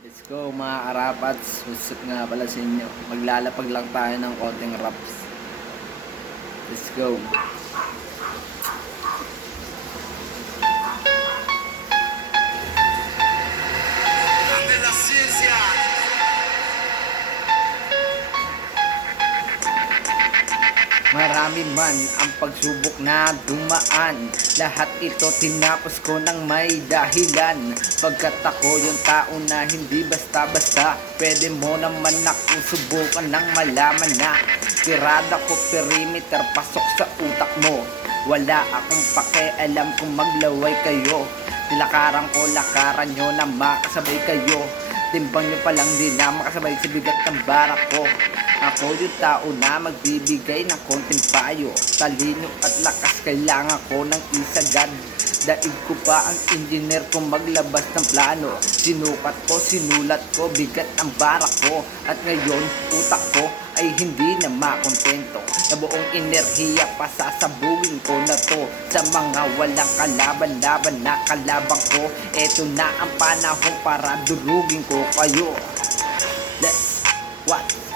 Let's go mga karapats. What's up nga pala sa inyo? Maglalapag lang tayo ng konting raps. Let's go. De la ciencia. Marami man ang pagsubok na dumaan. Lahat ito tinapos ko ng may dahilan. Pagkat ako yung tao na hindi basta-basta. Pwede mo naman akong subukan ng malaman na tirada ko perimeter pasok sa utak mo. Wala akong pakialam kung maglaway kayo. Nilakaran ko lakaran nyo na makasabay kayo. Timbang nyo palang di na makasabay sa bigat ng barak ko. Ako yung tao na magbibigay ng konting payo. Talino at lakas kailangan ko ng isagad. Daig ko pa ang engineer kung maglabas ng plano. Sinukat ko, sinulat ko, bigat ang barak ko. At ngayon, utak ko ay hindi na makontento. Na buong enerhiya pa sasabugin ko na to. Sa mga walang kalaban-laban na kalabang ko. Eto na ang panahon para durugin ko kayo. Let's what?